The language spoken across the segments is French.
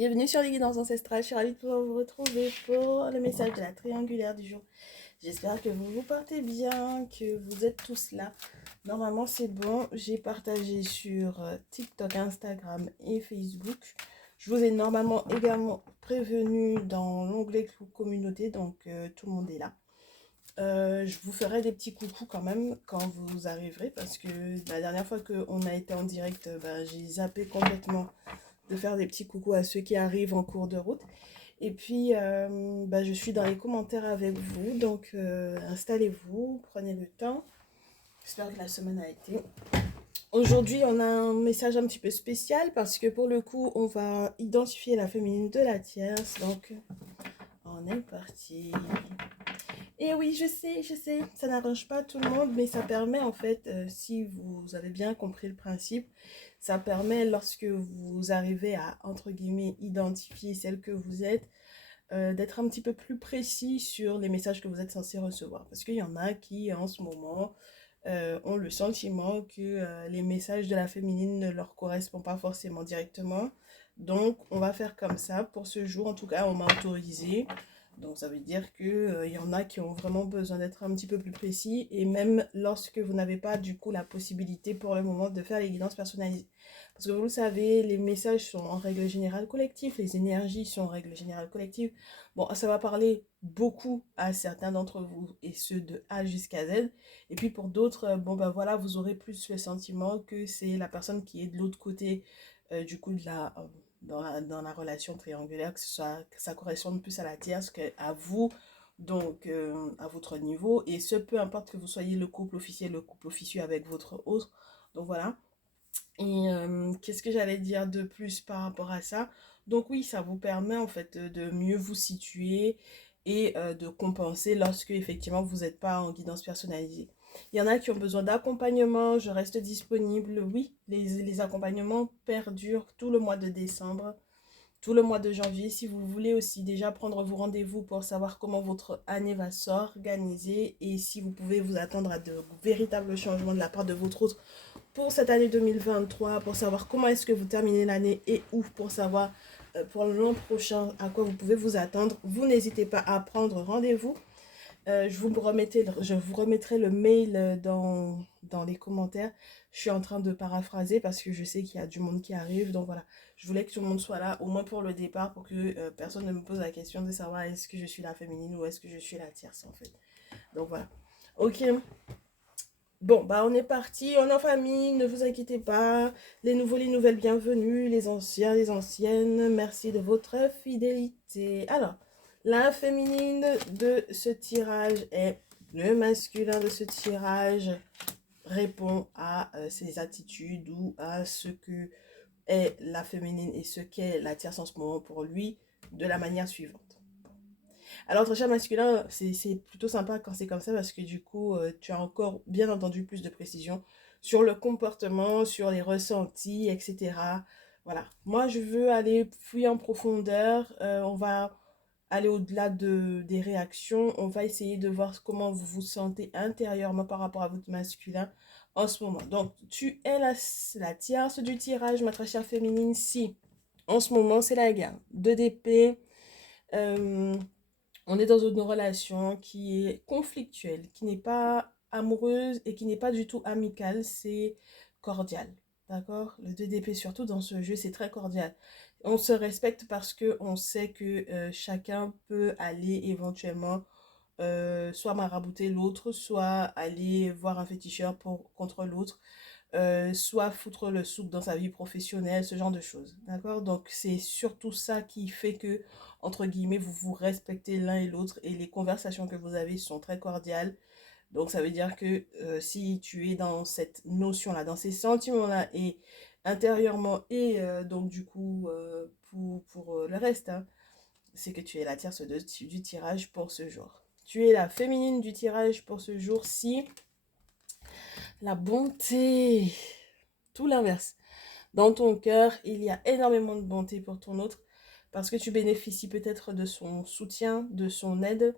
Bienvenue sur les guidances ancestrales, je suis ravie de pouvoir vous retrouver pour le message de la triangulaire du jour. J'espère que vous vous portez bien, que vous êtes tous là. Normalement c'est bon, j'ai partagé sur TikTok, Instagram et Facebook. Je vous ai normalement également prévenu dans l'onglet communauté, donc tout le monde est là. Je vous ferai des petits coucous quand même quand vous arriverez parce que la dernière fois qu'on a été en direct, j'ai zappé complètement de faire des petits coucous à ceux qui arrivent en cours de route. Et puis, je suis dans les commentaires avec vous, donc installez-vous, prenez le temps. J'espère que la semaine a été. Aujourd'hui, on a un message un petit peu spécial parce que pour le coup, on va identifier la féminine de la tierce. Donc, on est parti. Et oui, je sais, ça n'arrange pas tout le monde, mais ça permet en fait, si vous avez bien compris le principe, ça permet lorsque vous arrivez à, entre guillemets, identifier celle que vous êtes, d'être un petit peu plus précis sur les messages que vous êtes censé recevoir. Parce qu'il y en a qui, en ce moment, ont le sentiment que les messages de la féminine ne leur correspondent pas forcément directement. Donc, on va faire comme ça. Pour ce jour, en tout cas, on m'a autorisé. Donc, ça veut dire qu'il y en a qui ont vraiment besoin d'être un petit peu plus précis. Et même lorsque vous n'avez pas, du coup, la possibilité pour le moment de faire les guidances personnalisées. Parce que vous le savez, les messages sont en règle générale collectifs. Les énergies sont en règle générale collectives. Bon, ça va parler beaucoup à certains d'entre vous, et ce de A jusqu'à Z. Et puis pour d'autres, voilà, vous aurez plus le sentiment que c'est la personne qui est de l'autre côté du coup dans la relation triangulaire, que ça corresponde plus à la tierce qu'à vous, donc à votre niveau. Et ce, peu importe que vous soyez le couple officiel, le couple officieux avec votre autre. Donc voilà. Et qu'est-ce que j'allais dire de plus par rapport à ça? Donc oui, ça vous permet en fait de mieux vous situer et de compenser lorsque effectivement vous n'êtes pas en guidance personnalisée. Il y en a qui ont besoin d'accompagnement, je reste disponible. Oui, les accompagnements perdurent tout le mois de décembre, tout le mois de janvier. Si vous voulez aussi déjà prendre vos rendez-vous pour savoir comment votre année va s'organiser et si vous pouvez vous attendre à de véritables changements de la part de votre autre pour cette année 2023, pour savoir comment est-ce que vous terminez l'année et où, pour savoir pour l'an prochain à quoi vous pouvez vous attendre, vous n'hésitez pas à prendre rendez-vous. Je vous remettrai le mail dans les commentaires. Je suis en train de paraphraser parce que je sais qu'il y a du monde qui arrive. Donc voilà, je voulais que tout le monde soit là, au moins pour le départ, pour que personne ne me pose la question de savoir est-ce que je suis la féminine ou est-ce que je suis la tierce en fait. Donc voilà. Ok. Bon, on est parti, on est en famille, ne vous inquiétez pas. Les nouveaux, les nouvelles, bienvenue. Les anciens, les anciennes, merci de votre fidélité. Alors, la féminine de ce tirage est le masculin de ce tirage répond à ses attitudes ou à ce que est la féminine et ce qu'est la tierce en ce moment pour lui de la manière suivante. Alors, très cher masculin, c'est plutôt sympa quand c'est comme ça parce que du coup, tu as encore bien entendu plus de précision sur le comportement, sur les ressentis, etc. Voilà. Moi, je veux aller fouiller en profondeur. On va aller au-delà des réactions. On va essayer de voir comment vous vous sentez intérieurement par rapport à votre masculin en ce moment. Donc, tu es la tierce du tirage, ma très chère féminine. Si, en ce moment, c'est la guerre. 2 d'épée. Euh, on est dans une relation qui est conflictuelle, qui n'est pas amoureuse et qui n'est pas du tout amicale, c'est cordial. D'accord? Le 2 d'épée, surtout dans ce jeu, c'est très cordial. On se respecte parce que on sait que chacun peut aller éventuellement soit marabouter l'autre, soit aller voir un féticheur contre l'autre, soit foutre le souk dans sa vie professionnelle, ce genre de choses. D'accord? Donc c'est surtout ça qui fait que, entre guillemets, vous vous respectez l'un et l'autre et les conversations que vous avez sont très cordiales. Donc ça veut dire que si tu es dans cette notion-là, dans ces sentiments-là et intérieurement et donc du coup pour le reste, hein, c'est que tu es la tierce du tirage pour ce jour. Tu es la féminine du tirage pour ce jour-ci. La bonté, tout l'inverse. Dans ton cœur, il y a énormément de bonté pour ton autre parce que tu bénéficies peut-être de son soutien, de son aide,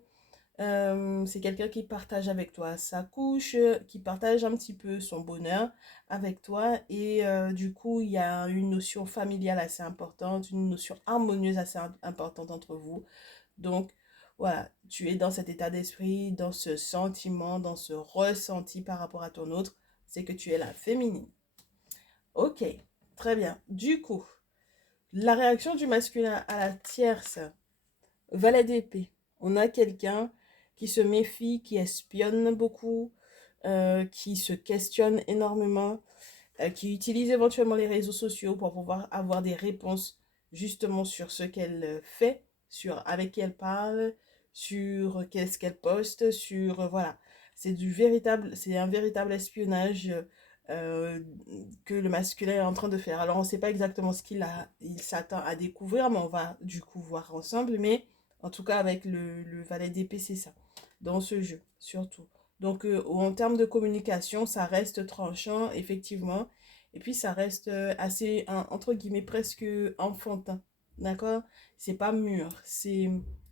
C'est quelqu'un qui partage avec toi sa couche, qui partage un petit peu son bonheur avec toi. Et du coup, il y a une notion familiale assez importante, une notion harmonieuse assez importante entre vous. Donc, voilà, tu es dans cet état d'esprit, dans ce sentiment, dans ce ressenti par rapport à ton autre. C'est que tu es la féminine. Ok, très bien. Du coup, la réaction du masculin à la tierce, valet d'épée. On a quelqu'un qui se méfie, qui espionne beaucoup, qui se questionne énormément, qui utilise éventuellement les réseaux sociaux pour pouvoir avoir des réponses justement sur ce qu'elle fait, sur avec qui elle parle, sur qu'est-ce qu'elle poste, sur voilà. C'est un véritable espionnage euh, que le masculin est en train de faire. Alors on ne sait pas exactement ce il s'attend à découvrir, mais on va du coup voir ensemble. Mais en tout cas avec le valet d'épée, c'est ça, dans ce jeu surtout. Donc en termes de communication, ça reste tranchant, effectivement. Et puis ça reste assez, entre guillemets, presque enfantin. D'accord? C'est pas mûr, c'est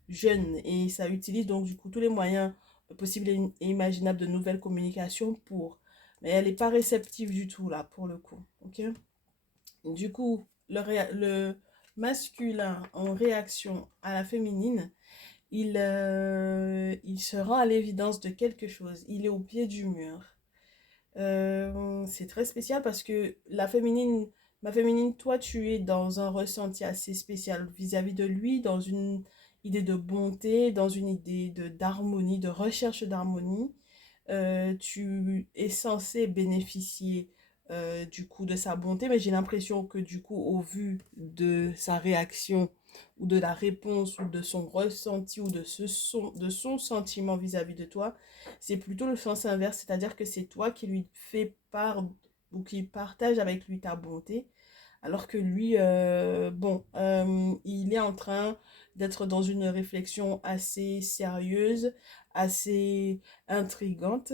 jeune. Et ça utilise donc du coup tous les moyens possibles et imaginables de nouvelles communications pour. Mais elle n'est pas réceptive du tout là, pour le coup. Ok? Du coup, le masculin en réaction à la féminine, il se rend à l'évidence de quelque chose. Il est au pied du mur. C'est très spécial parce que ma féminine, toi, tu es dans un ressenti assez spécial vis-à-vis de lui, dans une idée de bonté, dans une idée d'harmonie, de recherche d'harmonie. Tu es censé bénéficier du coup de sa bonté, mais j'ai l'impression que du coup, au vu de sa réaction ou de la réponse ou de son ressenti ou de son sentiment vis-à-vis de toi, c'est plutôt le sens inverse, c'est-à-dire que c'est toi qui lui fais part ou qui partage avec lui ta bonté, alors que lui, il est en train d'être dans une réflexion assez sérieuse, assez intrigante,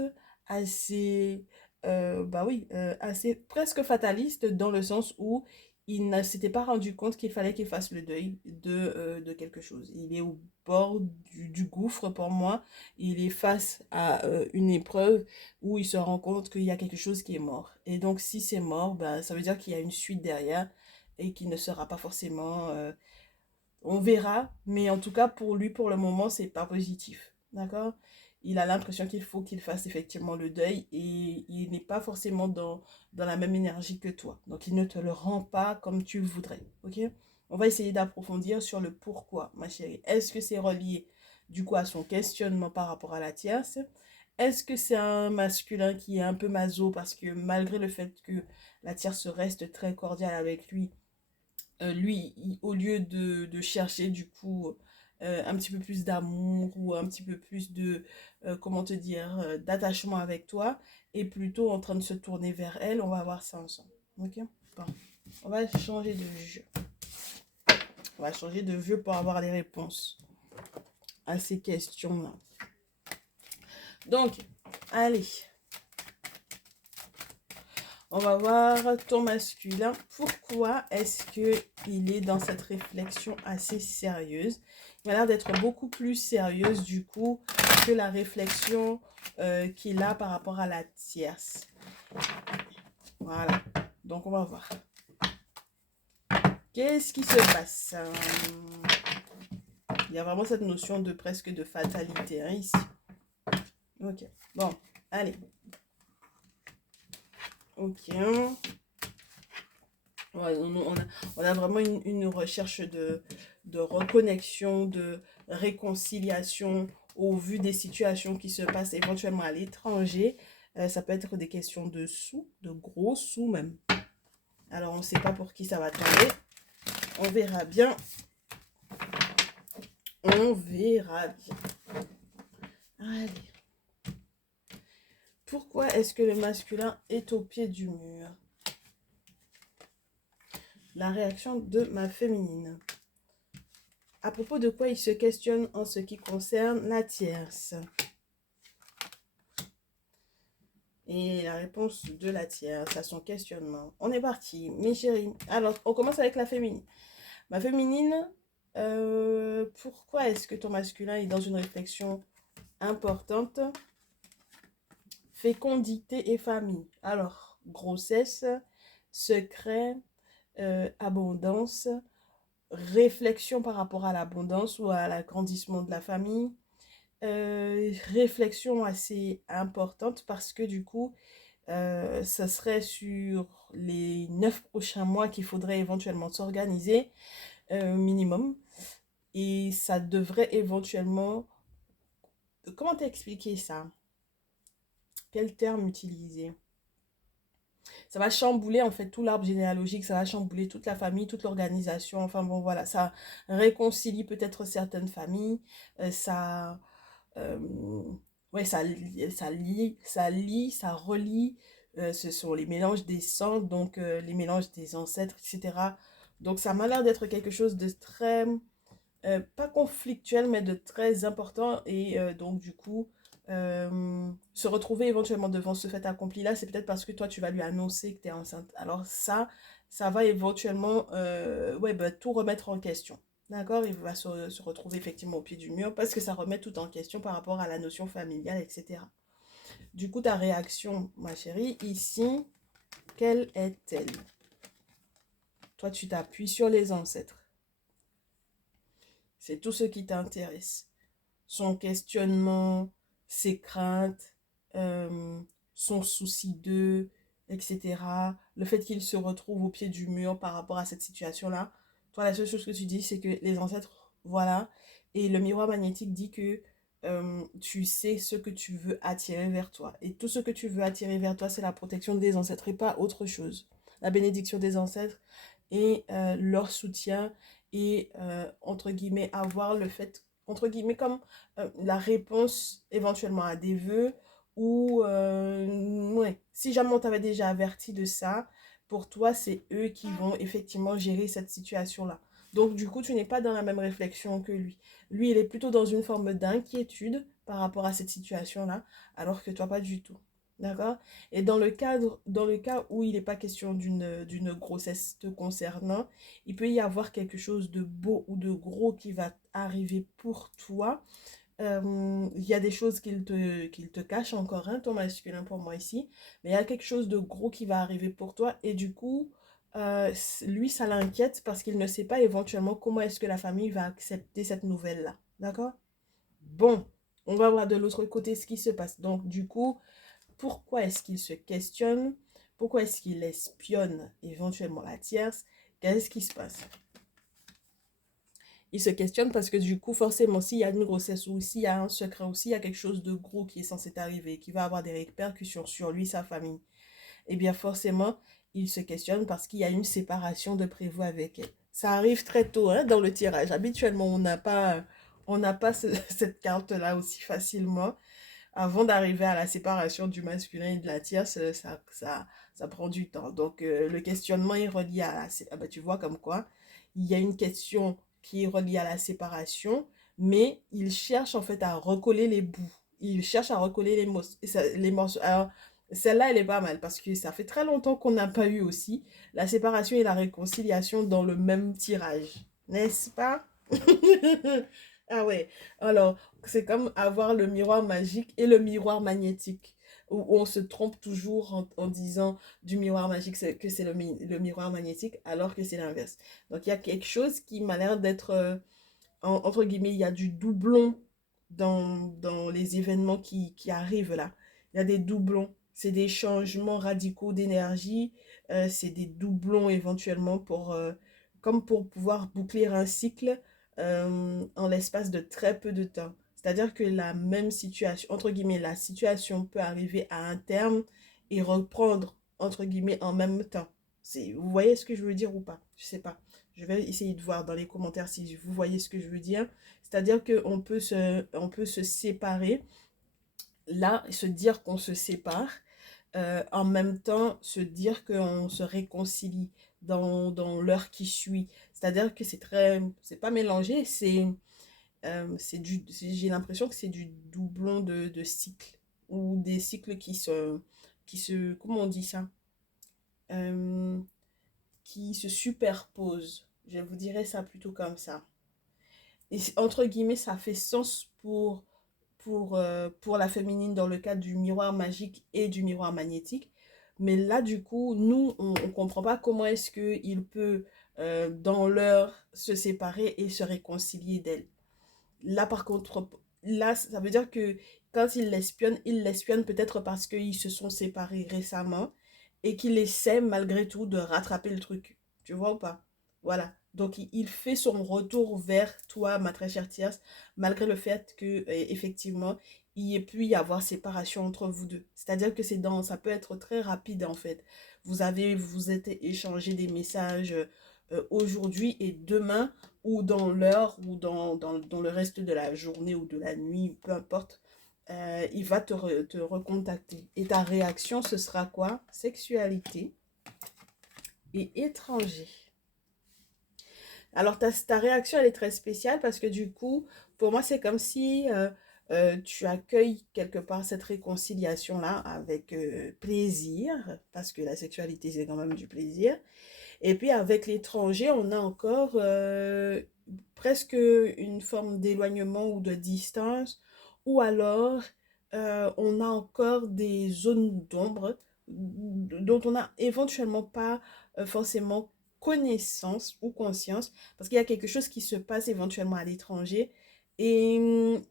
assez, assez presque fataliste dans le sens où il ne s'était pas rendu compte qu'il fallait qu'il fasse le deuil de quelque chose. Il est au bord du gouffre pour moi. Il est face à une épreuve où il se rend compte qu'il y a quelque chose qui est mort. Et donc, si c'est mort, ben, ça veut dire qu'il y a une suite derrière et qui ne sera pas forcément... on verra, mais en tout cas, pour lui, pour le moment, c'est pas positif. D'accord? Il a l'impression qu'il faut qu'il fasse effectivement le deuil et il n'est pas forcément dans la même énergie que toi. Donc, il ne te le rend pas comme tu voudrais. Ok? On va essayer d'approfondir sur le pourquoi, ma chérie. Est-ce que c'est relié du coup à son questionnement par rapport à la tierce? Est-ce que c'est un masculin qui est un peu maso parce que malgré le fait que la tierce reste très cordiale avec lui, au lieu de chercher du coup un petit peu plus d'amour ou un petit peu plus de, comment te dire, d'attachement avec toi, est plutôt en train de se tourner vers elle. On va voir ça ensemble. Ok? Bon, on va changer de jeu. On va changer de jeu pour avoir les réponses à ces questions-là. Donc, allez. On va voir ton masculin. Pourquoi est-ce qu'il est dans cette réflexion assez sérieuse? Il a l'air d'être beaucoup plus sérieuse du coup que la réflexion qu'il a par rapport à la tierce. Voilà. Donc on va voir. Qu'est-ce qui se passe? Il y a vraiment cette notion de presque de fatalité hein, ici. Ok. Bon, allez. Ok. Ouais, on a vraiment une recherche de reconnexion, de réconciliation au vu des situations qui se passent éventuellement à l'étranger. Ça peut être des questions de sous, de gros sous même. Alors, on ne sait pas pour qui ça va tomber. On verra bien. On verra bien. Allez. Pourquoi est-ce que le masculin est au pied du mur? La réaction de ma féminine. À propos de quoi il se questionne en ce qui concerne la tierce. Et la réponse de la tierce à son questionnement. On est parti, mes chéris. Alors, on commence avec la féminine. Ma féminine, pourquoi est-ce que ton masculin est dans une réflexion importante, fécondité et famille. Alors, grossesse, secret, abondance, réflexion par rapport à l'abondance ou à l'agrandissement de la famille. Réflexion assez importante parce que du coup, ça serait sur les 9 prochains mois qu'il faudrait éventuellement s'organiser, minimum. Et ça devrait éventuellement... Comment t'expliquer ça? Quel terme utiliser? Ça va chambouler en fait tout l'arbre généalogique, ça va chambouler toute la famille, toute l'organisation. Enfin bon, voilà, ça réconcilie peut-être certaines familles, ça, euh, ouais, ça lie, ça relie. Ce sont les mélanges des sangs, donc les mélanges des ancêtres, etc. Donc ça m'a l'air d'être quelque chose de très pas conflictuel, mais de très important. Et donc, du coup, se retrouver éventuellement devant ce fait accompli-là, c'est peut-être parce que toi, tu vas lui annoncer que tu es enceinte. Alors ça va éventuellement ouais, bah, tout remettre en question. D'accord? Il va se retrouver effectivement au pied du mur parce que ça remet tout en question par rapport à la notion familiale, etc. Du coup, ta réaction, ma chérie, ici, quelle est-elle? Toi, tu t'appuies sur les ancêtres. C'est tout ce qui t'intéresse. Son questionnement, ses craintes, euh, son souci d'eux, etc. Le fait qu'il se retrouve au pied du mur par rapport à cette situation-là. Toi, la seule chose que tu dis, c'est que les ancêtres, voilà. Et le miroir magnétique dit que tu sais ce que tu veux attirer vers toi. Et tout ce que tu veux attirer vers toi, c'est la protection des ancêtres et pas autre chose. La bénédiction des ancêtres et leur soutien et, entre guillemets, avoir le fait entre guillemets, comme la réponse éventuellement à des vœux ou, ouais, si jamais on t'avait déjà averti de ça, pour toi, c'est eux qui vont effectivement gérer cette situation-là. Donc, du coup, tu n'es pas dans la même réflexion que lui. Lui, il est plutôt dans une forme d'inquiétude par rapport à cette situation-là, alors que toi, pas du tout. D'accord? Et dans le cas où il n'est pas question d'une grossesse te concernant, il peut y avoir quelque chose de beau ou de gros qui va arriver pour toi. Il y a des choses qu'il te cache encore, hein, ton masculin pour moi ici, mais il y a quelque chose de gros qui va arriver pour toi et du coup, lui, ça l'inquiète parce qu'il ne sait pas éventuellement comment est-ce que la famille va accepter cette nouvelle-là. D'accord? Bon, on va voir de l'autre côté ce qui se passe. Donc, du coup, pourquoi est-ce qu'il se questionne? Pourquoi est-ce qu'il espionne éventuellement la tierce? Qu'est-ce qui se passe? Il se questionne parce que du coup, forcément, s'il y a une grossesse ou s'il y a un secret ou s'il y a quelque chose de gros qui est censé arriver, qui va avoir des répercussions sur lui, sa famille, eh bien forcément, il se questionne parce qu'il y a une séparation de prévu avec elle. Ça arrive très tôt hein, dans le tirage. Habituellement, on n'a pas cette carte-là aussi facilement. Avant d'arriver à la séparation du masculin et de la tierce, ça prend du temps. Donc, le questionnement est relié à la... Ah bah, tu vois comme quoi, il y a une question qui est reliée à la séparation, mais il cherche en fait à recoller les bouts. Il cherche à recoller les morceaux. Alors, celle-là, elle est pas mal parce que ça fait très longtemps qu'on n'a pas eu aussi la séparation et la réconciliation dans le même tirage. N'est-ce pas? Ah ouais. Alors, c'est comme avoir le miroir magique et le miroir magnétique. Où on se trompe toujours en disant du miroir magique que c'est le miroir magnétique, alors que c'est l'inverse. Donc, il y a quelque chose qui m'a l'air d'être, entre guillemets, il y a du doublon dans les événements qui arrivent là. Il y a des doublons. C'est des changements radicaux d'énergie. C'est des doublons éventuellement comme pour pouvoir boucler un cycle en l'espace de très peu de temps. C'est-à-dire que la même situation, entre guillemets, la situation peut arriver à un terme et reprendre, entre guillemets, en même temps. Vous voyez ce que je veux dire ou pas? Je sais pas. Je vais essayer de voir dans les commentaires si vous voyez ce que je veux dire. C'est-à-dire on peut se séparer, là, se dire qu'on se sépare, en même temps se dire qu'on se réconcilie dans l'heure qui suit. C'est-à-dire que c'est pas mélangé, j'ai l'impression que c'est du doublon de cycles ou des cycles comment on dit ça? Euh, qui se superposent. Je vous dirais ça plutôt comme ça. Et entre guillemets, ça fait sens pour la féminine dans le cas du miroir magique et du miroir magnétique. Mais là, du coup, nous, on ne comprend pas comment est-ce qu'il peut, dans l'heure, se séparer et se réconcilier d'elle. Là, par contre, là, ça veut dire que quand il l'espionne peut-être parce qu'ils se sont séparés récemment et qu'il essaie malgré tout de rattraper le truc. Tu vois ou pas? Voilà. Donc, il fait son retour vers toi, ma très chère Tierce, malgré le fait que, effectivement, il y ait pu y avoir séparation entre vous deux. C'est-à-dire que ça peut être très rapide en fait. Vous êtes échangé des messages aujourd'hui et demain, ou dans l'heure, ou dans le reste de la journée ou de la nuit, peu importe, il va te recontacter. Et ta réaction, ce sera quoi? Sexualité et étranger. Alors, ta réaction, elle est très spéciale parce que du coup, pour moi, c'est comme si tu accueilles quelque part cette réconciliation-là avec plaisir, parce que la sexualité, c'est quand même du plaisir. Et puis, avec l'étranger, on a encore presque une forme d'éloignement ou de distance, ou alors on a encore des zones d'ombre dont on n'a éventuellement pas forcément connaissance ou conscience, parce qu'il y a quelque chose qui se passe éventuellement à l'étranger. Et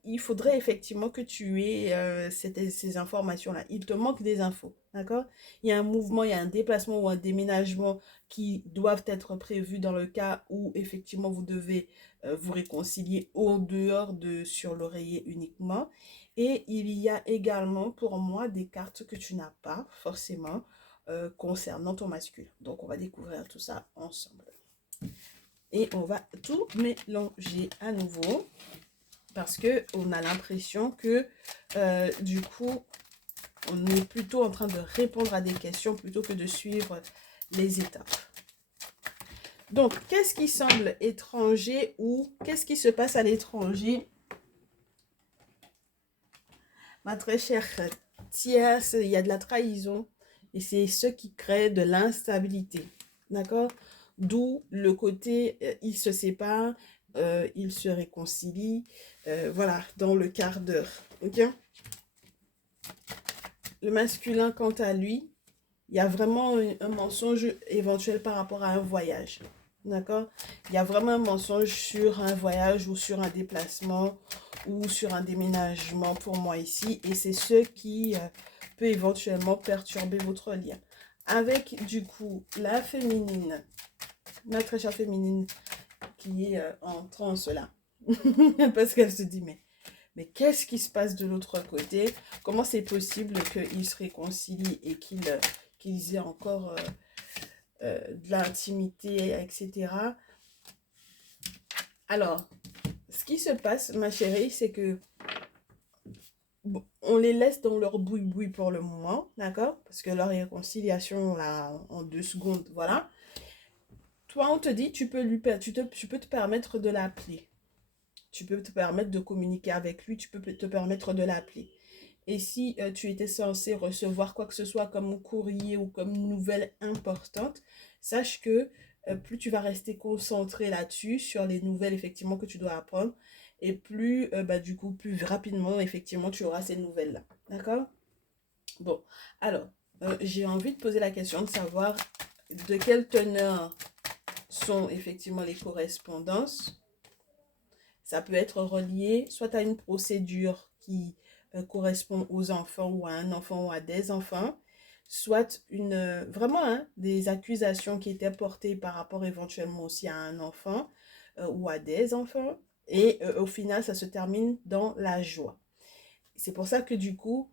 il faudrait effectivement que tu aies ces informations-là. Il te manque des infos, d'accord? Il y a un mouvement, il y a un déplacement ou un déménagement qui doivent être prévus dans le cas où effectivement vous devez vous réconcilier au dehors de sur l'oreiller uniquement. Et il y a également pour moi des cartes que tu n'as pas forcément concernant ton masculin. Donc on va découvrir tout ça ensemble. Et on va tout mélanger à nouveau parce que on a l'impression que du coup on est plutôt en train de répondre à des questions plutôt que de suivre les étapes. Donc, qu'est-ce qui semble étranger ou qu'est-ce qui se passe à l'étranger? Ma très chère Tierce, il y a de la trahison et c'est ce qui crée de l'instabilité. D'accord? D'où le côté, ils se séparent, ils se réconcilient, voilà, dans le quart d'heure. Ok? Le masculin, quant à lui, il y a vraiment un mensonge éventuel par rapport à un voyage. D'accord? Il y a vraiment un mensonge sur un voyage ou sur un déplacement ou sur un déménagement pour moi ici. Et c'est ce qui peut éventuellement perturber votre lien. Avec du coup la féminine, ma très chère féminine qui est en transe là. Parce qu'elle se dit mais qu'est-ce qui se passe de l'autre côté? Comment c'est possible qu'ils se réconcilient et qu'ils aient encore de l'intimité, etc. Alors, ce qui se passe, ma chérie, c'est que bon, on les laisse dans leur boui-boui pour le moment, d'accord? Parce que leur réconciliation, là, en 2 secondes, voilà. Toi, on te dit, tu peux te permettre de l'appeler. Tu peux te permettre de communiquer avec lui, tu peux te permettre de l'appeler. Et si tu étais censé recevoir quoi que ce soit comme courrier ou comme nouvelle importante, sache que plus tu vas rester concentré là-dessus, sur les nouvelles effectivement que tu dois apprendre, et plus, du coup, plus rapidement, effectivement, tu auras ces nouvelles-là. D'accord? Bon, alors, j'ai envie de poser la question de savoir de quelle teneur sont effectivement les correspondances. Ça peut être relié soit à une procédure qui correspond aux enfants ou à un enfant ou à des enfants, soit vraiment hein, des accusations qui étaient portées par rapport éventuellement aussi à un enfant ou à des enfants. Et au final, ça se termine dans la joie. C'est pour ça que du coup,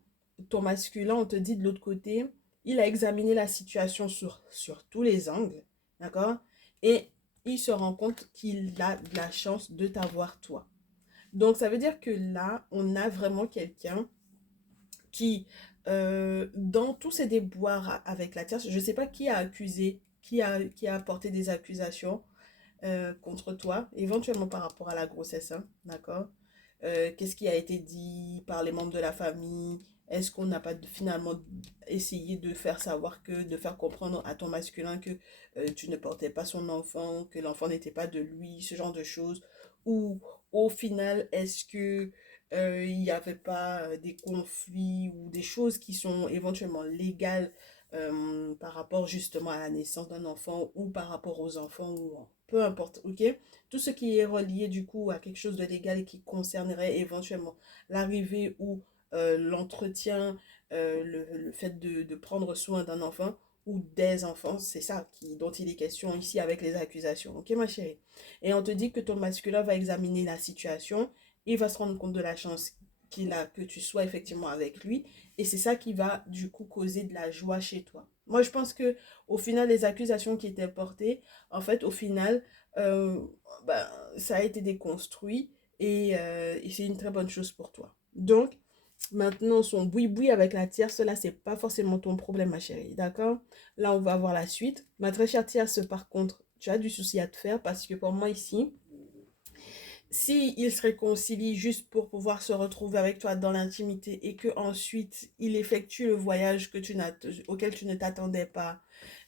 ton masculin, on te dit de l'autre côté, il a examiné la situation sur tous les angles, d'accord? Et il se rend compte qu'il a de la chance de t'avoir toi. Donc, ça veut dire que là, on a vraiment quelqu'un qui, dans tous ces déboires avec la tierce, je ne sais pas qui a accusé, qui a apporté des accusations contre toi, éventuellement par rapport à la grossesse, hein, d'accord? Qu'est-ce qui a été dit par les membres de la famille? Est-ce qu'on n'a pas finalement essayé de faire savoir de faire comprendre à ton masculin que tu ne portais pas son enfant, que l'enfant n'était pas de lui, ce genre de choses? Ou au final, est-ce que il n'y avait pas des conflits ou des choses qui sont éventuellement légales par rapport justement à la naissance d'un enfant ou par rapport aux enfants ou peu importe, ok? Tout ce qui est relié du coup à quelque chose de légal et qui concernerait éventuellement l'arrivée ou l'entretien, le fait de prendre soin d'un enfant ou des enfants, c'est ça dont il est question ici avec les accusations, ok ma chérie? Et on te dit que ton masculin va examiner la situation, il va se rendre compte de la chance qu'il a que tu sois effectivement avec lui et c'est ça qui va du coup causer de la joie chez toi. Moi je pense que au final les accusations qui étaient portées, en fait au final euh, ben, ça a été déconstruit et c'est une très bonne chose pour toi. Donc maintenant son boui-boui avec la tierce, là c'est pas forcément ton problème ma chérie, d'accord? Là on va voir la suite. Ma très chère tierce par contre, tu as du souci à te faire parce que pour moi ici, si il se réconcilie juste pour pouvoir se retrouver avec toi dans l'intimité et que ensuite il effectue le voyage auquel tu ne t'attendais pas,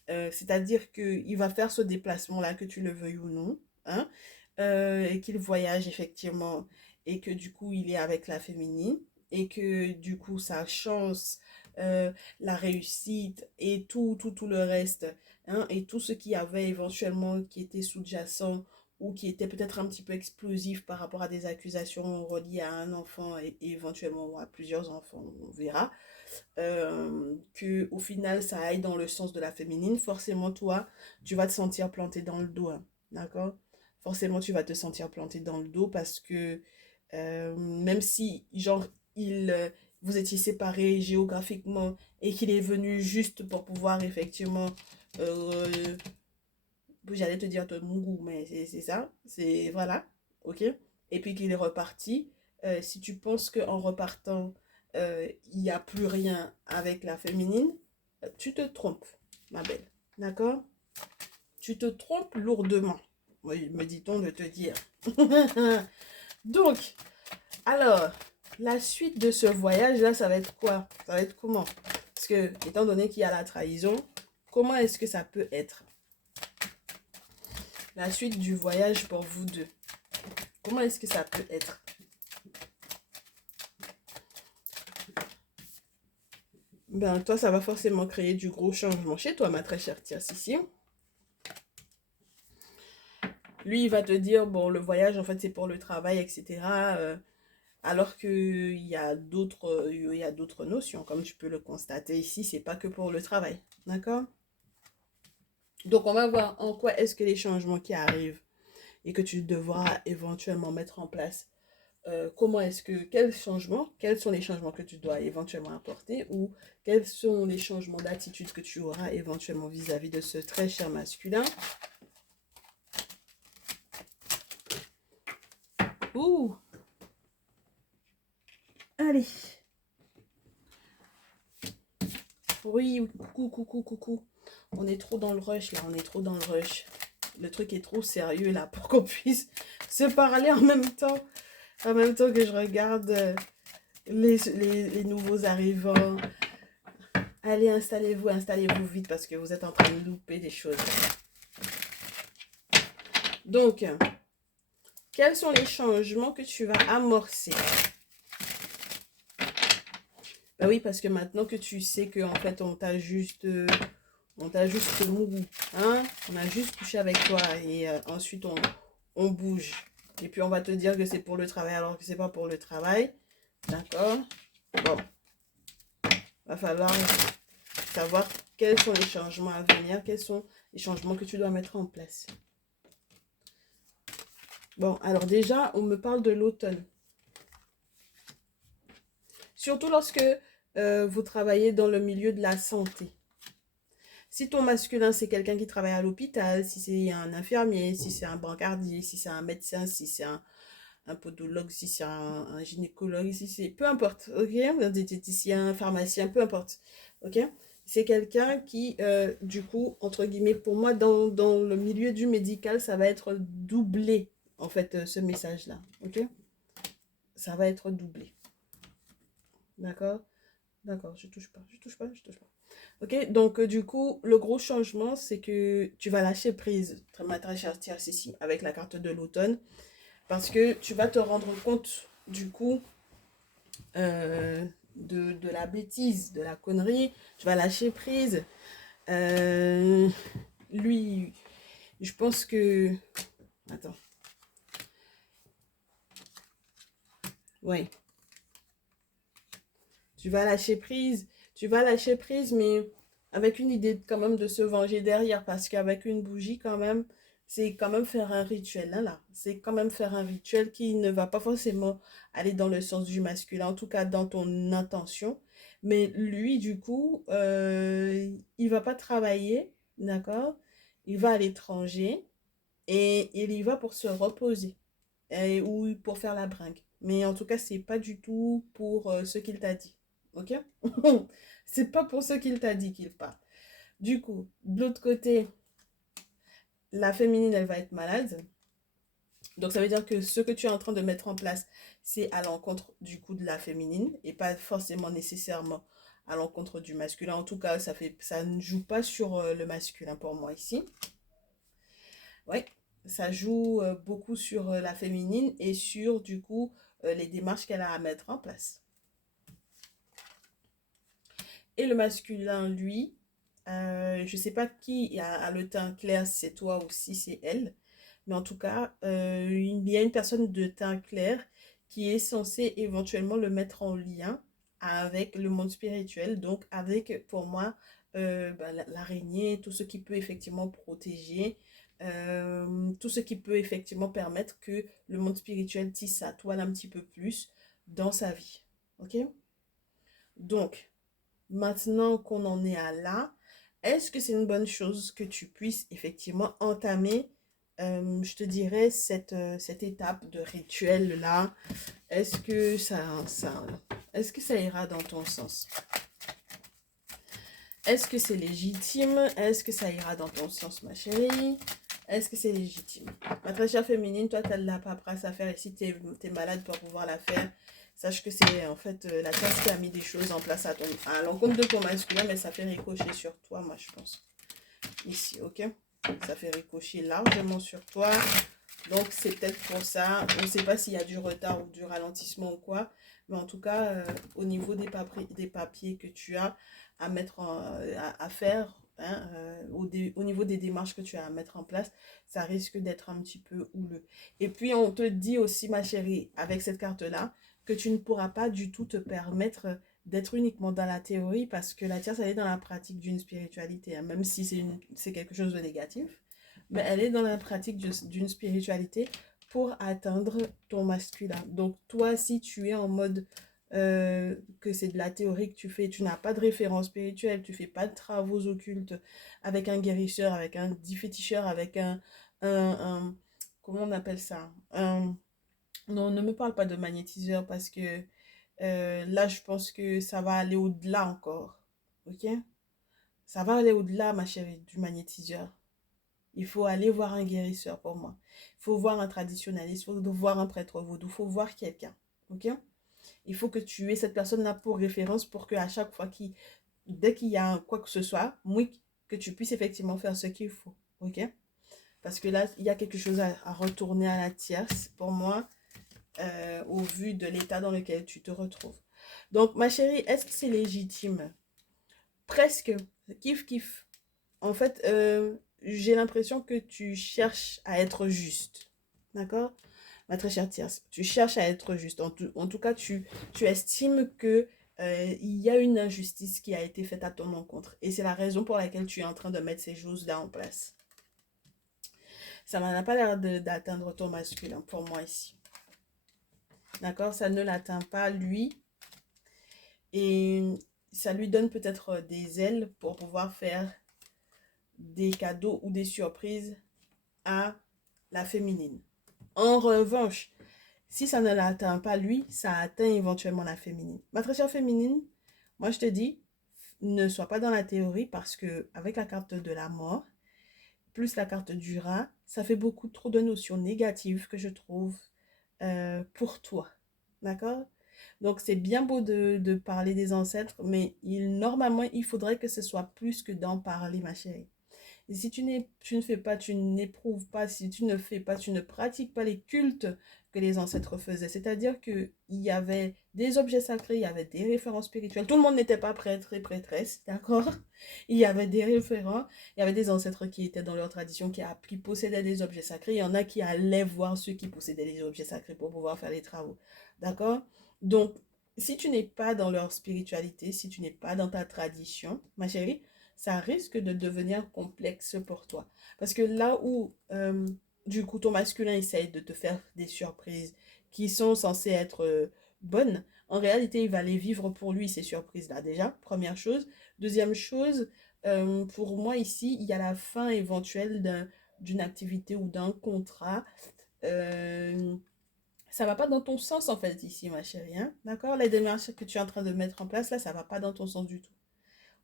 c'est-à-dire qu'il va faire ce déplacement-là, que tu le veuilles ou non, hein, et qu'il voyage effectivement et que du coup il est avec la féminine et que du coup sa chance, la réussite et tout le reste, hein, et tout ce qui avait éventuellement qui était sous-jacent ou qui était peut-être un petit peu explosif par rapport à des accusations reliées à un enfant et éventuellement à plusieurs enfants, on verra, que au final ça aille dans le sens de la féminine, forcément toi, tu vas te sentir planté dans le dos, hein, d'accord? Forcément tu vas te sentir planté dans le dos parce que même si genre il vous étiez séparés géographiquement et qu'il est venu juste pour pouvoir effectivement euh, j'allais te dire te mougou, mais c'est ça, c'est voilà, ok? Et puis qu'il est reparti, si tu penses qu'en repartant, il n'y a plus rien avec la féminine, tu te trompes, ma belle, d'accord? Tu te trompes lourdement, oui, me dit-on de te dire. Donc, alors, la suite de ce voyage-là, ça va être quoi? Ça va être comment? Parce que, étant donné qu'il y a la trahison, comment est-ce que ça peut être? La suite du voyage pour vous deux. Comment est-ce que ça peut être? Ben, toi, ça va forcément créer du gros changement chez toi, ma très chère Tierce ici. Lui, il va te dire, bon, le voyage, en fait, c'est pour le travail, etc. Alors qu'il y a d'autres notions, comme tu peux le constater ici, c'est pas que pour le travail. D'accord? Donc, on va voir en quoi est-ce que les changements qui arrivent et que tu devras éventuellement mettre en place, quels sont les changements que tu dois éventuellement apporter ou quels sont les changements d'attitude que tu auras éventuellement vis-à-vis de ce très cher masculin. Ouh, allez. Oui, coucou, coucou, coucou. On est trop dans le rush là, on est trop dans le rush. Le truc est trop sérieux là pour qu'on puisse se parler en même temps que je regarde les nouveaux arrivants. Allez, installez-vous, installez-vous vite parce que vous êtes en train de louper des choses. Donc, quels sont les changements que tu vas amorcer? Ben oui, parce que maintenant que tu sais que en fait on t'a juste mouru, hein? On a juste couché avec toi et ensuite on bouge. Et puis on va te dire que c'est pour le travail alors que c'est pas pour le travail. D'accord? Bon, va falloir savoir quels sont les changements à venir, quels sont les changements que tu dois mettre en place. Bon, alors déjà, on me parle de l'automne. Surtout lorsque vous travaillez dans le milieu de la santé. Si ton masculin, c'est quelqu'un qui travaille à l'hôpital, si c'est un infirmier, si c'est un brancardier, si c'est un médecin, si c'est un podologue, si c'est un gynécologue, si c'est... Peu importe, ok? Un diététicien, un pharmacien, peu importe, ok? C'est quelqu'un qui, du coup, entre guillemets, pour moi, dans le milieu du médical, ça va être doublé, en fait, ce message-là, ok? Ça va être doublé, d'accord? D'accord, je touche pas, je touche pas, je touche pas. Ok, donc du coup, le gros changement, c'est que tu vas lâcher prise, ma très chère ici, avec la carte de l'automne, parce que tu vas te rendre compte, du coup, de la bêtise, de la connerie. Tu vas lâcher prise. Euh, Lui, je pense que... Attends. Ouais. Tu vas lâcher prise. Tu vas lâcher prise, mais avec une idée quand même de se venger derrière. Parce qu'avec une bougie, quand même, c'est quand même faire un rituel. Hein, là. C'est quand même faire un rituel qui ne va pas forcément aller dans le sens du masculin. En tout cas, dans ton intention. Mais lui, du coup, il va pas travailler. D'accord? Il va à l'étranger. Et il y va pour se reposer ou pour faire la bringue. Mais en tout cas, c'est pas du tout pour ce qu'il t'a dit. Ok? C'est pas pour ce qu'il t'a dit qu'il part. Du coup, de l'autre côté, la féminine, elle va être malade. Donc ça veut dire que ce que tu es en train de mettre en place, c'est à l'encontre du coup de la féminine et pas forcément nécessairement à l'encontre du masculin. En tout cas, ça ne joue pas sur le masculin pour moi ici. Ouais, ça joue beaucoup sur la féminine et sur du coup les démarches qu'elle a à mettre en place. Et le masculin, lui, je sais pas qui a le teint clair, si c'est toi ou si c'est elle, mais en tout cas, il y a une personne de teint clair qui est censée éventuellement le mettre en lien avec le monde spirituel, donc avec, pour moi, bah, l'araignée, tout ce qui peut effectivement protéger, tout ce qui peut effectivement permettre que le monde spirituel tisse sa toile un petit peu plus dans sa vie. Ok? Donc, maintenant qu'on en est à là, est-ce que c'est une bonne chose que tu puisses effectivement entamer, je te dirais, cette étape de rituel-là? Est-ce que est-ce que ça ira dans ton sens? Est-ce que c'est légitime? Est-ce que ça ira dans ton sens, ma chérie? Est-ce que c'est légitime? Ma très chère féminine, toi, tu as de la paperasse à faire et si tu es malade pour pouvoir la faire, sache que c'est en fait la classe qui a mis des choses en place à l'encontre de ton masculin, mais ça fait ricocher sur toi, moi, je pense. Ici, ok? Ça fait ricocher largement sur toi. Donc, c'est peut-être pour ça. On ne sait pas s'il y a du retard ou du ralentissement ou quoi. Mais en tout cas, au niveau des papiers que tu as à mettre à faire, hein, au niveau des démarches que tu as à mettre en place, ça risque d'être un petit peu houleux. Et puis, on te dit aussi, ma chérie, avec cette carte-là, que tu ne pourras pas du tout te permettre d'être uniquement dans la théorie parce que la tierce, elle est dans la pratique d'une spiritualité, hein, même si c'est quelque chose de négatif, mais elle est dans la pratique d'une spiritualité pour atteindre ton masculin. Donc toi, si tu es en mode que c'est de la théorie que tu fais, tu n'as pas de référence spirituelle, tu fais pas de travaux occultes avec un guérisseur, avec un difféticheur, avec comment on appelle ça? Non, ne me parle pas de magnétiseur parce que là, je pense que ça va aller au-delà encore. Ok? Ça va aller au-delà, ma chérie, du magnétiseur. Il faut aller voir un guérisseur pour moi. Il faut voir un traditionnaliste, il faut voir un prêtre vaudou, il faut voir quelqu'un. Ok? Il faut que tu aies cette personne-là pour référence pour que à chaque fois dès qu'il y a quoi que ce soit, oui, que tu puisses effectivement faire ce qu'il faut. Ok? Parce que là, il y a quelque chose à retourner à la tierce pour moi, au vu de l'état dans lequel tu te retrouves. Donc, ma chérie, est-ce que c'est légitime? Presque. Kiff, kiff. En fait, j'ai l'impression que tu cherches à être juste. D'accord? Ma très chère tierce, tu cherches à être juste. En tout cas, tu estimes que il y a une injustice qui a été faite à ton encontre. Et c'est la raison pour laquelle tu es en train de mettre ces choses-là en place. Ça n'a pas l'air d'atteindre ton masculin pour moi ici. D'accord? Ça ne l'atteint pas lui. Et ça lui donne peut-être des ailes pour pouvoir faire des cadeaux ou des surprises à la féminine. En revanche, si ça ne l'atteint pas lui, ça atteint éventuellement la féminine. Ma très chère féminine, moi je te dis, ne sois pas dans la théorie parce que avec la carte de la mort, plus la carte du rat, ça fait beaucoup trop de notions négatives que je trouve pour toi. D'accord? Donc c'est bien beau de parler des ancêtres, mais normalement, il faudrait que ce soit plus que d'en parler, ma chérie. Et si tu ne fais pas, tu n'éprouves pas, si tu ne fais pas, tu ne pratiques pas les cultes que les ancêtres faisaient. C'est-à-dire qu'il y avait des objets sacrés, il y avait des références spirituelles. Tout le monde n'était pas prêtre et prêtresse, d'accord? Il y avait des référents, il y avait des ancêtres qui étaient dans leur tradition, qui possédaient des objets sacrés. Il y en a qui allaient voir ceux qui possédaient les objets sacrés pour pouvoir faire les travaux, d'accord? Donc, si tu n'es pas dans leur spiritualité, si tu n'es pas dans ta tradition, ma chérie, ça risque de devenir complexe pour toi. Parce que là où, du coup, ton masculin essaye de te faire des surprises qui sont censées être bonnes, en réalité, il va les vivre pour lui, ces surprises-là, déjà, première chose. Deuxième chose, pour moi, ici, il y a la fin éventuelle d'une activité ou d'un contrat. Euh, Ça va pas dans ton sens, en fait, ici, ma chérie, hein. D'accord? Les démarches que tu es en train de mettre en place, là, ça va pas dans ton sens du tout.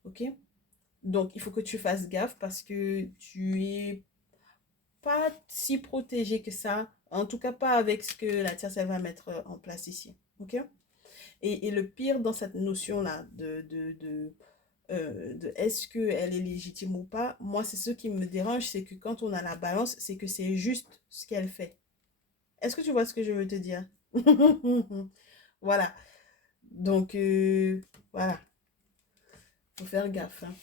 Ok? Donc, il faut que tu fasses gaffe parce que tu es pas si protégé que ça. En tout cas, pas avec ce que la tierce, elle va mettre en place ici. Ok? Et le pire dans cette notion-là de est-ce qu'elle est légitime ou pas, moi, c'est ce qui me dérange, c'est que quand on a la balance, c'est que c'est juste ce qu'elle fait. Est-ce que tu vois ce que je veux te dire? Voilà. Donc, voilà. Faut faire gaffe, hein.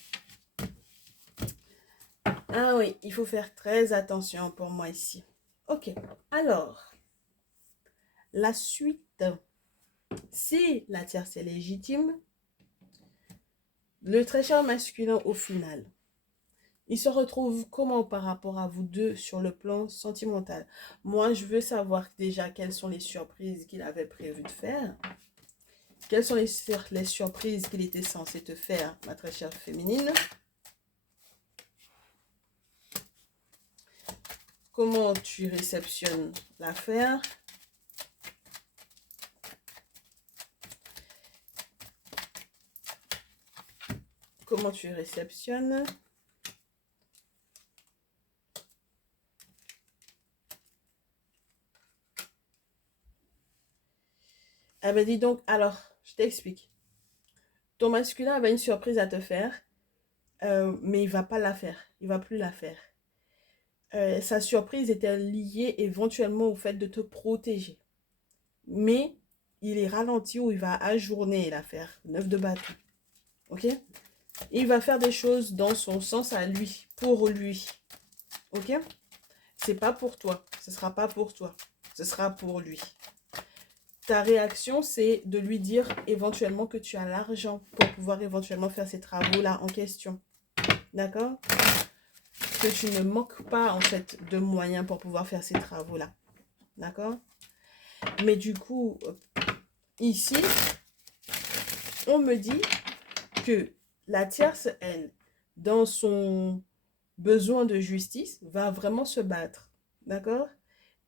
Ah oui, il faut faire très attention pour moi ici. Ok. Alors, la suite, si la tierce est légitime, le très cher masculin au final, il se retrouve comment par rapport à vous deux sur le plan sentimental? Moi, je veux savoir déjà quelles sont les surprises qu'il avait prévu de faire. Quelles sont les surprises qu'il était censé te faire, ma très chère féminine? Comment tu réceptionnes l'affaire? Comment tu réceptionnes? Ah ben dis donc, alors, je t'explique. Ton masculin avait une surprise à te faire, mais il va pas la faire. Il va plus la faire. Sa surprise était liée éventuellement au fait de te protéger. Mais il est ralenti ou il va ajourner l'affaire. Neuf de bâton. Ok? Et il va faire des choses dans son sens à lui, pour lui. Ok? C'est pas pour toi. Ce sera pas pour toi. Ce sera pour lui. Ta réaction, c'est de lui dire éventuellement que tu as l'argent pour pouvoir éventuellement faire ces travaux-là en question. D'accord? Que tu ne manques pas, en fait, de moyens pour pouvoir faire ces travaux-là. D'accord? Mais du coup, ici, on me dit que la tierce, elle, dans son besoin de justice, va vraiment se battre. D'accord?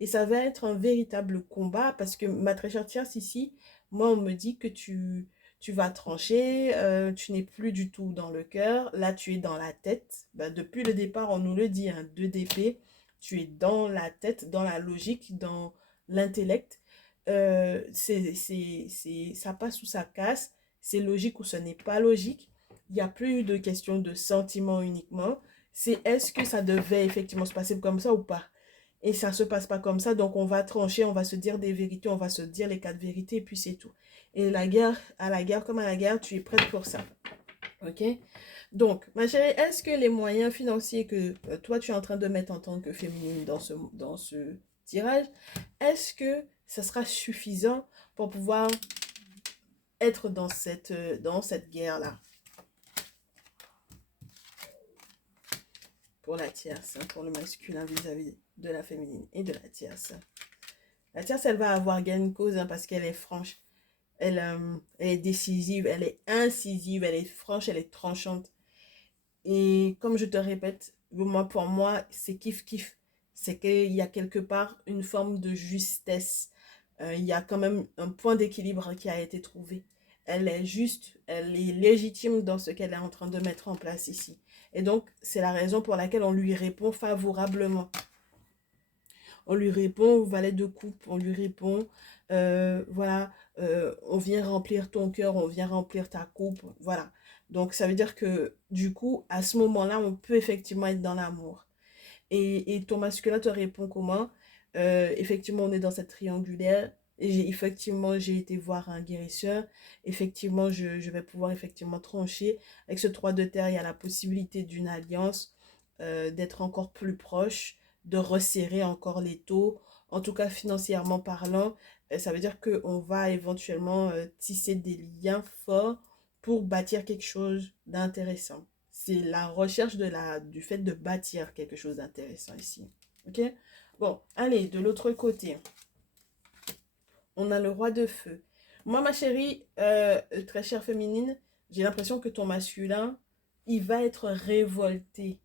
Et ça va être un véritable combat parce que ma très chère tierce ici, moi on me dit que tu vas trancher, tu n'es plus du tout dans le cœur, là tu es dans la tête. Ben, depuis le départ on nous le dit, hein, 2 d'épée, tu es dans la tête, dans la logique, dans l'intellect. Ça passe ou ça casse, c'est logique ou ce n'est pas logique. Il n'y a plus de question de sentiment uniquement, c'est est-ce que ça devait effectivement se passer comme ça ou pas. Et ça ne se passe pas comme ça, donc on va trancher, on va se dire des vérités, on va se dire les 4 vérités, et puis c'est tout. Et la guerre, à la guerre comme à la guerre, tu es prête pour ça. Ok? Donc, ma chérie, est-ce que les moyens financiers que toi tu es en train de mettre en tant que féminine dans ce tirage, est-ce que ça sera suffisant pour pouvoir être dans cette guerre-là? Pour la tierce, hein, pour le masculin vis-à-vis de la féminine et de la tierce. La tierce, elle va avoir gain de cause, hein, parce qu'elle est franche. Elle est décisive, elle est incisive, elle est franche, elle est tranchante. Et comme je te répète, pour moi, c'est kiff-kiff. C'est qu'il y a quelque part une forme de justesse. Il y a quand même un point d'équilibre qui a été trouvé. Elle est juste, elle est légitime dans ce qu'elle est en train de mettre en place ici. Et donc, c'est la raison pour laquelle on lui répond favorablement. On lui répond valet de coupe, on lui répond, voilà, on vient remplir ton cœur, on vient remplir ta coupe, voilà. Donc, ça veut dire que, du coup, à ce moment-là, on peut effectivement être dans l'amour. Et ton masculin te répond comment? Effectivement, on est dans cette triangulaire. Effectivement, j'ai été voir un guérisseur. Effectivement, je vais pouvoir effectivement trancher. Avec ce 3 de terre, il y a la possibilité d'une alliance, d'être encore plus proche, de resserrer encore les taux. En tout cas, financièrement parlant, ça veut dire qu'on va éventuellement tisser des liens forts pour bâtir quelque chose d'intéressant. C'est la recherche du fait de bâtir quelque chose d'intéressant ici. Ok? Bon, allez, de l'autre côté, on a le roi de feu. Moi, ma chérie, très chère féminine, j'ai l'impression que ton masculin, il va être révolté.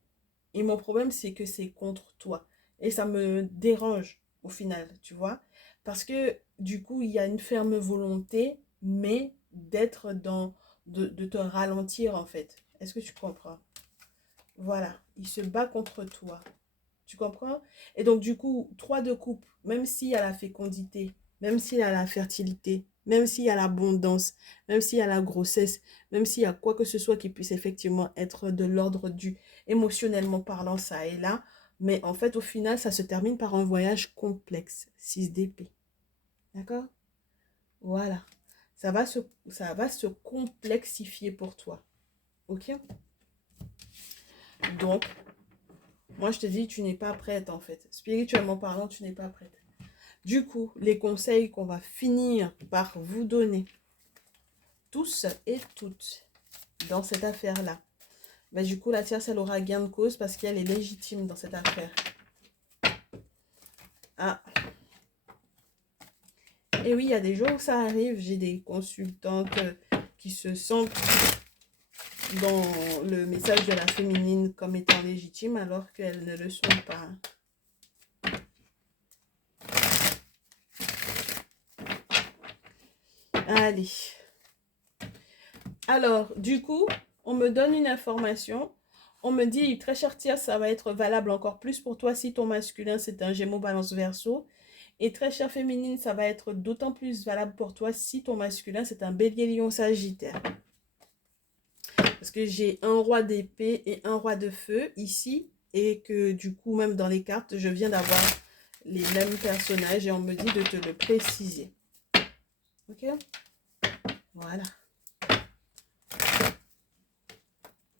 Et mon problème, c'est que c'est contre toi. Et ça me dérange au final, tu vois. Parce que du coup, il y a une ferme volonté, mais d'être de te ralentir en fait. Est-ce que tu comprends? Voilà, il se bat contre toi. Tu comprends? Et donc, du coup, 3 de coupe, même s'il y a la fécondité, même s'il y a la fertilité, même s'il y a l'abondance, même s'il y a la grossesse, même s'il y a quoi que ce soit qui puisse effectivement être de l'ordre du émotionnellement parlant, ça et là, mais en fait, au final, ça se termine par un voyage complexe, 6 d'épée. D'accord? Voilà. Ça va se complexifier pour toi. Ok? Donc, moi, je te dis, tu n'es pas prête, en fait. Spirituellement parlant, tu n'es pas prête. Du coup, les conseils qu'on va finir par vous donner, tous et toutes, dans cette affaire-là, bah, du coup, la tierce, elle aura gain de cause parce qu'elle est légitime dans cette affaire. Ah. Et oui, il y a des jours où ça arrive. J'ai des consultantes qui se sentent dans le message de la féminine comme étant légitime alors qu'elles ne le sont pas. Allez. Alors, du coup, on me donne une information. On me dit, très cher Tia, ça va être valable encore plus pour toi si ton masculin, c'est un Gémeaux Balance Verseau. Et très chère féminine, ça va être d'autant plus valable pour toi si ton masculin, c'est un Bélier Lion Sagittaire. Parce que j'ai un roi d'épée et un roi de feu ici. Et que du coup, même dans les cartes, je viens d'avoir les mêmes personnages et on me dit de te le préciser. Ok? Voilà.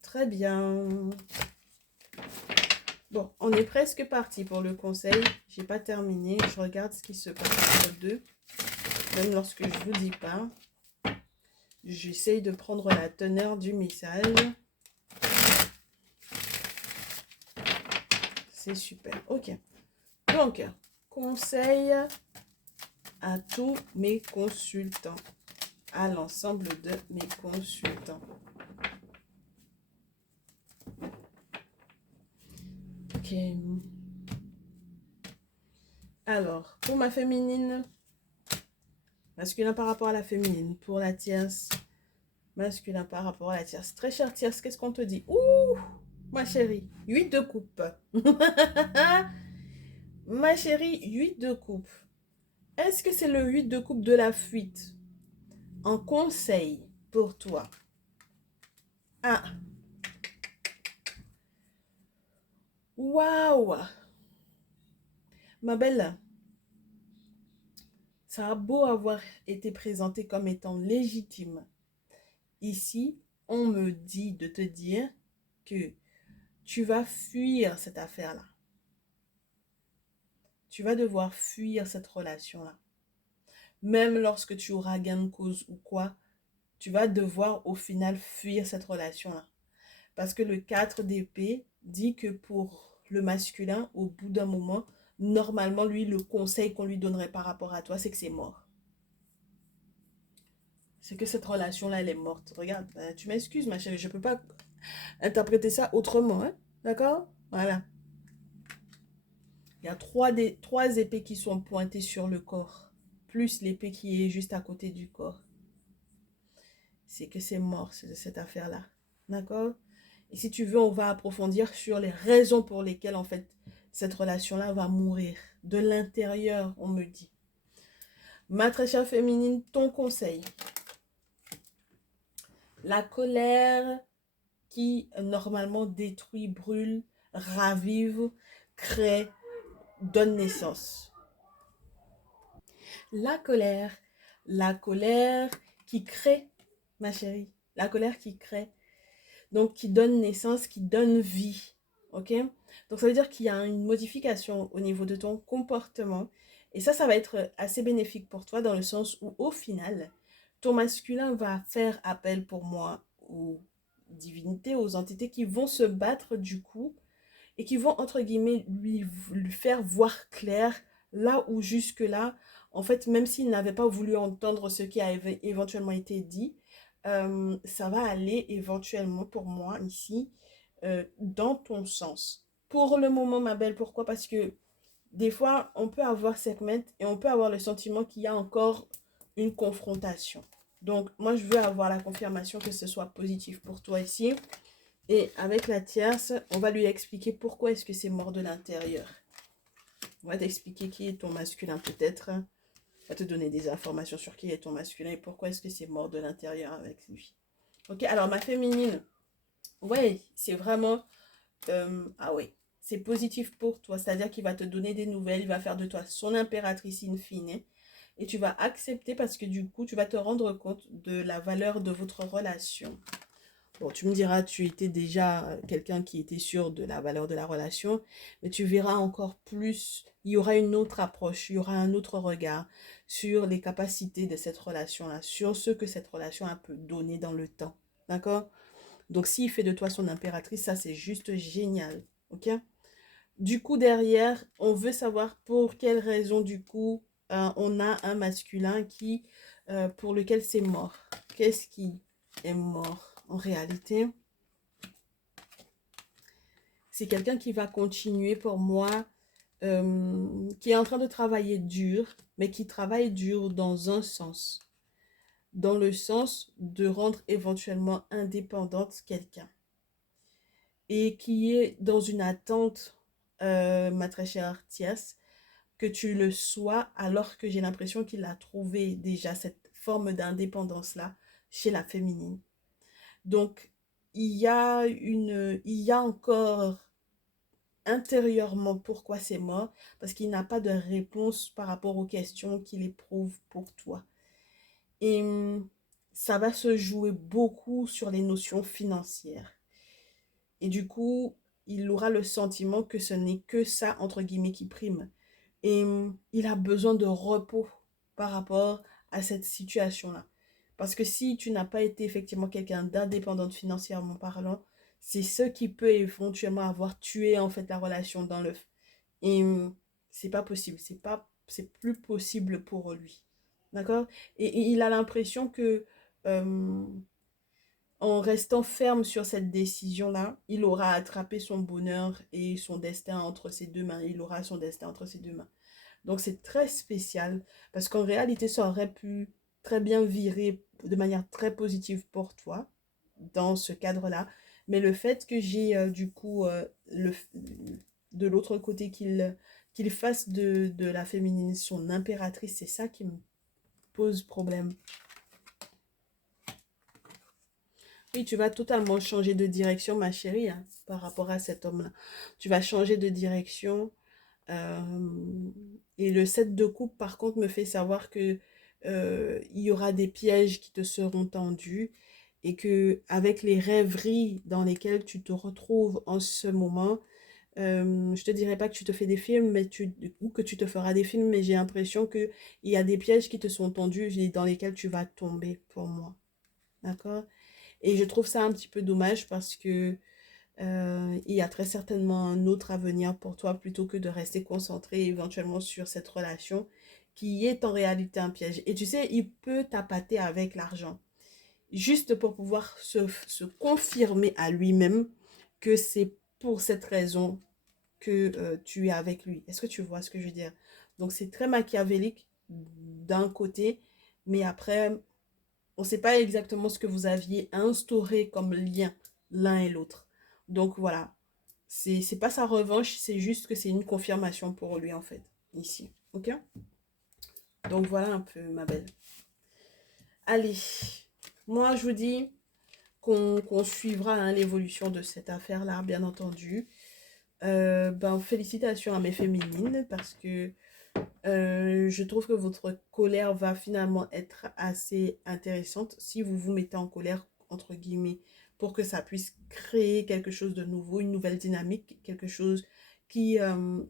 Très bien. Bon, on est presque parti pour le conseil. J'ai pas terminé. Je regarde ce qui se passe entre deux. Même lorsque je vous dis pas. J'essaye de prendre la teneur du message. C'est super. Ok. Donc, conseil à tous mes consultants. À l'ensemble de mes consultants. Ok. Alors, pour ma féminine, masculin par rapport à la féminine. Pour la tierce, masculin par rapport à la tierce. Très chère tierce, qu'est-ce qu'on te dit? Ouh, ma chérie, 8 de coupe. Ma chérie, 8 de coupe. Est-ce que c'est le 8 de coupe de la fuite? En conseil pour toi. Ah. Waouh. Ma belle, ça a beau avoir été présenté comme étant légitime. Ici, on me dit de te dire que tu vas fuir cette affaire-là. Tu vas devoir fuir cette relation-là. Même lorsque tu auras gain de cause ou quoi, tu vas devoir au final fuir cette relation-là. Parce que le 4 d'épée dit que pour le masculin, au bout d'un moment, normalement, lui, le conseil qu'on lui donnerait par rapport à toi, c'est que c'est mort. C'est que cette relation-là, elle est morte. Regarde, tu m'excuses, ma chérie, je ne peux pas interpréter ça autrement. Hein? D'accord? Voilà. Il y a trois épées qui sont pointées sur le corps, plus l'épée qui est juste à côté du corps. C'est que c'est mort, cette affaire-là. D'accord? Et si tu veux, on va approfondir sur les raisons pour lesquelles, en fait, cette relation-là va mourir. De l'intérieur, on me dit. Ma très chère féminine, ton conseil. La colère qui normalement détruit, brûle, ravive, crée, donne naissance. La colère, la colère qui crée, ma chérie, la colère qui crée, donc qui donne naissance, qui donne vie, ok? Donc ça veut dire qu'il y a une modification au niveau de ton comportement, et ça va être assez bénéfique pour toi dans le sens où au final, ton masculin va faire appel pour moi aux divinités, aux entités qui vont se battre du coup et qui vont, entre guillemets, lui faire voir clair là où jusque-là, en fait, même s'il n'avait pas voulu entendre ce qui avait éventuellement été dit, ça va aller éventuellement pour moi ici dans ton sens. Pour le moment, ma belle, pourquoi? Parce que des fois, on peut avoir cette mètre et on peut avoir le sentiment qu'il y a encore une confrontation. Donc, moi, je veux avoir la confirmation que ce soit positif pour toi ici. Et avec la tierce, on va lui expliquer pourquoi est-ce que c'est mort de l'intérieur. On va t'expliquer qui est ton masculin peut-être. On va te donner des informations sur qui est ton masculin et pourquoi est-ce que c'est mort de l'intérieur avec lui. Ok, alors ma féminine, ouais, c'est vraiment... ah ouais, c'est positif pour toi. C'est-à-dire qu'il va te donner des nouvelles, il va faire de toi son impératrice in fine. Et tu vas accepter parce que du coup, tu vas te rendre compte de la valeur de votre relation. Bon, tu me diras, tu étais déjà quelqu'un qui était sûr de la valeur de la relation, mais tu verras encore plus, il y aura une autre approche, il y aura un autre regard sur les capacités de cette relation-là, sur ce que cette relation a pu donner dans le temps. D'accord? Donc, s'il fait de toi son impératrice, ça, c'est juste génial. OK? Du coup, derrière, on veut savoir pour quelle raison, du coup, on a un masculin qui, pour lequel c'est mort. Qu'est-ce qui est mort en réalité? C'est quelqu'un qui va continuer pour moi, qui est en train de travailler dur, mais qui travaille dur dans un sens. Dans le sens de rendre éventuellement indépendante quelqu'un. Et qui est dans une attente, ma très chère Thias, que tu le sois, alors que j'ai l'impression qu'il a trouvé déjà cette forme d'indépendance-là chez la féminine. Donc, il y a encore intérieurement pourquoi c'est mort, parce qu'il n'a pas de réponse par rapport aux questions qu'il éprouve pour toi. Et ça va se jouer beaucoup sur les notions financières. Et du coup, il aura le sentiment que ce n'est que ça, entre guillemets, qui prime. Et il a besoin de repos par rapport à cette situation-là. Parce que si tu n'as pas été effectivement quelqu'un d'indépendante financièrement parlant, c'est ce qui peut éventuellement avoir tué en fait la relation dans l'œuf. Et c'est pas possible, c'est plus possible pour lui. D'accord? Et il a l'impression que euh, en restant ferme sur cette décision-là, il aura attrapé son bonheur et son destin entre ses deux mains. Il aura son destin entre ses deux mains. Donc c'est très spécial parce qu'en réalité, ça aurait pu très bien virer de manière très positive pour toi dans ce cadre-là. Mais le fait que j'ai du coup de l'autre côté qu'il fasse de la féminine son impératrice, c'est ça qui me pose problème. Oui, tu vas totalement changer de direction, ma chérie, hein, par rapport à cet homme-là. Tu vas changer de direction. Et le 7 de coupe, par contre, me fait savoir que il y aura des pièges qui te seront tendus et que avec les rêveries dans lesquelles tu te retrouves en ce moment, je te dirais pas que tu te fais des films, ou que tu te feras des films, mais j'ai l'impression que il y a des pièges qui te sont tendus et dans lesquels tu vas tomber pour moi. D'accord? Et je trouve ça un petit peu dommage parce que il y a très certainement un autre avenir pour toi plutôt que de rester concentré éventuellement sur cette relation qui est en réalité un piège. Et tu sais, il peut t'appâter avec l'argent juste pour pouvoir se confirmer à lui-même que c'est pour cette raison que tu es avec lui. Est-ce que tu vois ce que je veux dire? Donc c'est très machiavélique d'un côté, mais après, on ne sait pas exactement ce que vous aviez instauré comme lien l'un et l'autre. Donc voilà, c'est pas sa revanche, c'est juste que c'est une confirmation pour lui en fait, ici. Ok? Donc voilà un peu ma belle. Allez, moi je vous dis, qu'on suivra hein, l'évolution de cette affaire-là, bien entendu. Félicitations à mes féminines parce que je trouve que votre colère va finalement être assez intéressante si vous vous mettez en colère, entre guillemets, pour que ça puisse créer quelque chose de nouveau, une nouvelle dynamique, quelque chose qui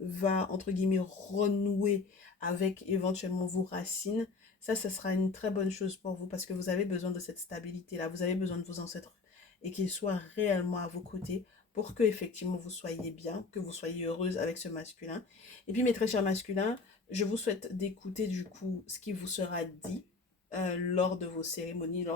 va, entre guillemets, renouer avec éventuellement vos racines. Ça sera une très bonne chose pour vous parce que vous avez besoin de cette stabilité-là. Vous avez besoin de vos ancêtres et qu'ils soient réellement à vos côtés pour que effectivement vous soyez bien, que vous soyez heureuse avec ce masculin. Et puis mes très chers masculins, je vous souhaite d'écouter du coup ce qui vous sera dit lors de vos cérémonies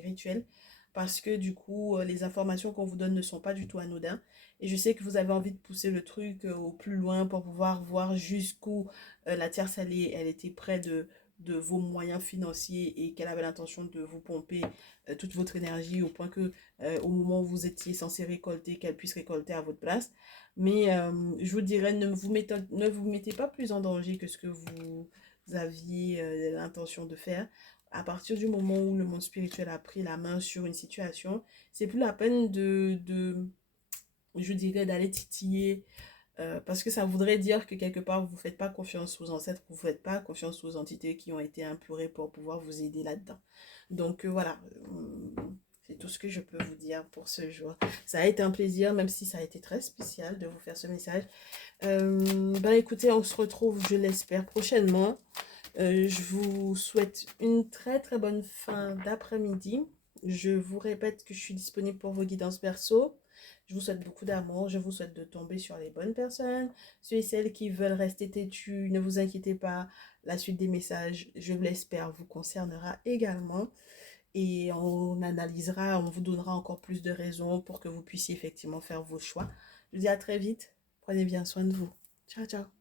rituelles, parce que du coup, les informations qu'on vous donne ne sont pas du tout anodines. Et je sais que vous avez envie de pousser le truc au plus loin pour pouvoir voir jusqu'où la tierce, elle était près de vos moyens financiers et qu'elle avait l'intention de vous pomper toute votre énergie au point que au moment où vous étiez censé récolter, qu'elle puisse récolter à votre place. Mais je vous dirais, ne vous mettez pas plus en danger que ce que vous aviez l'intention de faire. À partir du moment où le monde spirituel a pris la main sur une situation, c'est plus la peine je dirais, d'aller titiller. Parce que ça voudrait dire que quelque part, vous ne faites pas confiance aux ancêtres, vous ne faites pas confiance aux entités qui ont été impurées pour pouvoir vous aider là-dedans. Donc voilà, c'est tout ce que je peux vous dire pour ce jour. Ça a été un plaisir, même si ça a été très spécial de vous faire ce message. Écoutez, on se retrouve, je l'espère, prochainement. Je vous souhaite une très très bonne fin d'après-midi. Je vous répète que je suis disponible pour vos guidances perso. Je vous souhaite beaucoup d'amour. Je vous souhaite de tomber sur les bonnes personnes. Ceux et celles qui veulent rester têtus, ne vous inquiétez pas. La suite des messages, je l'espère, vous concernera également. Et on analysera, on vous donnera encore plus de raisons pour que vous puissiez effectivement faire vos choix. Je vous dis à très vite. Prenez bien soin de vous. Ciao, ciao.